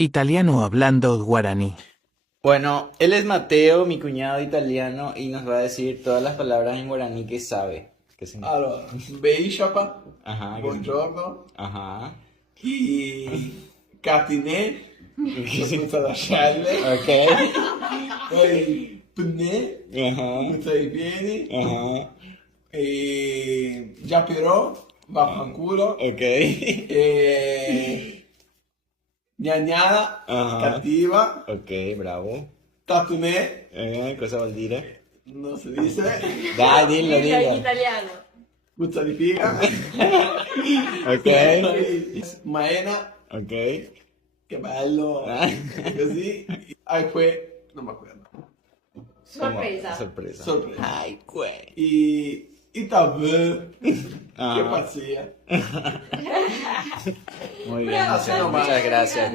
Italiano hablando guaraní. Bueno, él es Mateo, mi cuñado italiano, y nos va a decir todas las palabras en guaraní que sabe. ¿Qué significa? Allora, Beishapa, Ajá, buongiorno, ajá. e Catinè, senza lasciarle, Ok. poi Pne, Ajá, butta i piedi, ajá. e già però, vaffanculo, Ok. e Gnagna, Ajá. cattiva, Ok, bravo. Tatunè, Cosa vuol dire? non si dice, Dai, dillo, Dillo in dillo. italiano. puzza di figa, Ok. poi Maena, Ok. che bello, Ah. così, e poi, non mi acuerdo. Sorpresa. Sorpresa. Sorpresa. Ay, güey. Y tabú. Ah. Qué pazzia. Muy bien, Así Michelle. nomás. Muchas gracias.